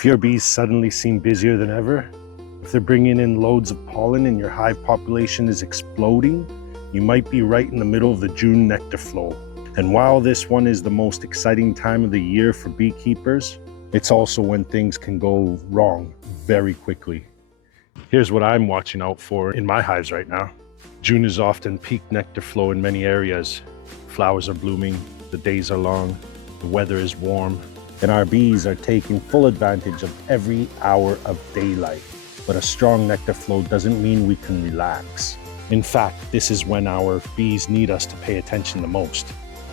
If your bees suddenly seem busier than ever, if they're bringing in loads of pollen and your hive population is exploding, you might be right in the middle of the June nectar flow. And while this one is the most exciting time of the year for beekeepers, it's also when things can go wrong very quickly. Here's what I'm watching out for in my hives right now. June is often peak nectar flow in many areas. Flowers are blooming, the days are long, the weather is warm, and our bees are taking full advantage of every hour of daylight. But a strong nectar flow doesn't mean we can relax. In fact, this is when our bees need us to pay attention the most.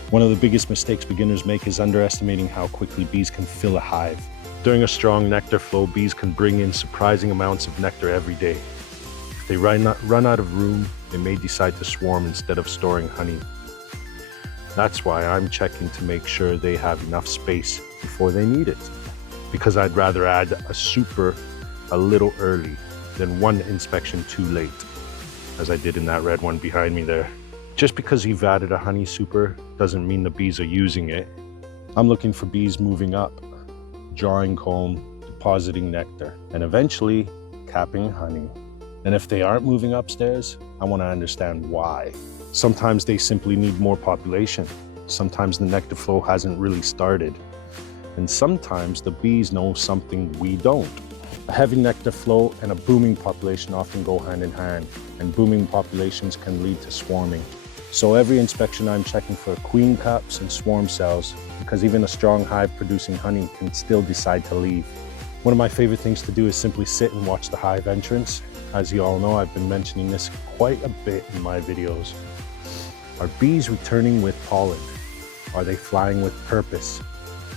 One of the biggest mistakes beginners make is underestimating how quickly bees can fill a hive. During a strong nectar flow, bees can bring in surprising amounts of nectar every day. If they run out of room, they may decide to swarm instead of storing honey. That's why I'm checking to make sure they have enough space before they need it. Because I'd rather add a super a little early than one inspection too late, as I did in that red one behind me there. Just because you've added a honey super doesn't mean the bees are using it. I'm looking for bees moving up, drawing comb, depositing nectar, and eventually capping honey. And if they aren't moving upstairs, I want to understand why. Sometimes they simply need more population. Sometimes the nectar flow hasn't really started. And sometimes the bees know something we don't. A heavy nectar flow and a booming population often go hand in hand, and booming populations can lead to swarming. So every inspection I'm checking for queen cups and swarm cells, because even a strong hive producing honey can still decide to leave. One of my favorite things to do is simply sit and watch the hive entrance. As you all know, I've been mentioning this quite a bit in my videos. Are bees returning with pollen? Are they flying with purpose?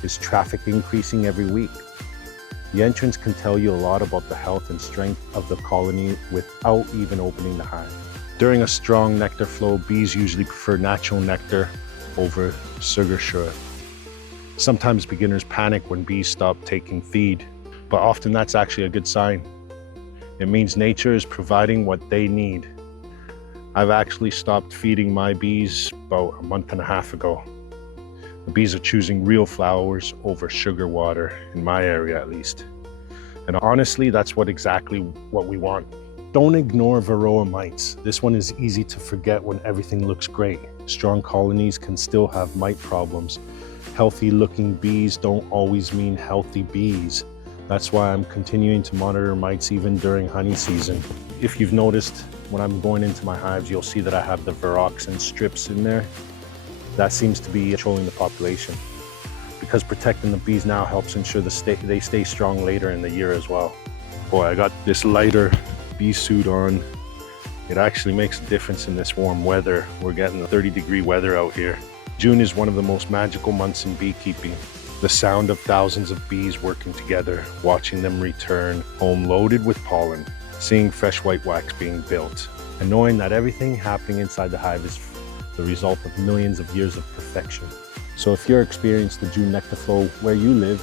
Is traffic increasing every week? The entrance can tell you a lot about the health and strength of the colony without even opening the hive. During a strong nectar flow, bees usually prefer natural nectar over sugar syrup. Sometimes beginners panic when bees stop taking feed, but often that's actually a good sign. It means nature is providing what they need. I've actually stopped feeding my bees about a month and a half ago. The bees are choosing real flowers over sugar water, in my area at least. And honestly, that's exactly what we want. Don't ignore varroa mites. This one is easy to forget when everything looks great. Strong colonies can still have mite problems. Healthy looking bees don't always mean healthy bees. That's why I'm continuing to monitor mites even during honey season. If you've noticed, when I'm going into my hives, you'll see that I have the varroxin strips in there. That seems to be controlling the population, because protecting the bees now helps ensure they stay strong later in the year as well. Boy, I got this lighter bee suit on. It actually makes a difference in this warm weather. We're getting 30-degree weather out here. June is one of the most magical months in beekeeping. The sound of thousands of bees working together, watching them return home loaded with pollen, seeing fresh white wax being built, and knowing that everything happening inside the hive is the result of millions of years of perfection. So if you're experiencing the June nectar flow where you live,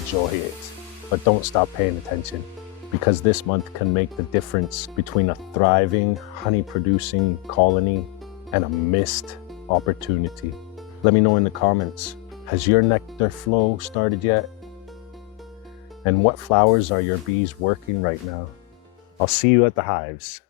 enjoy it. But don't stop paying attention, because this month can make the difference between a thriving, honey-producing colony and a missed opportunity. Let me know in the comments, has your nectar flow started yet? And what flowers are your bees working right now? I'll see you at the hives.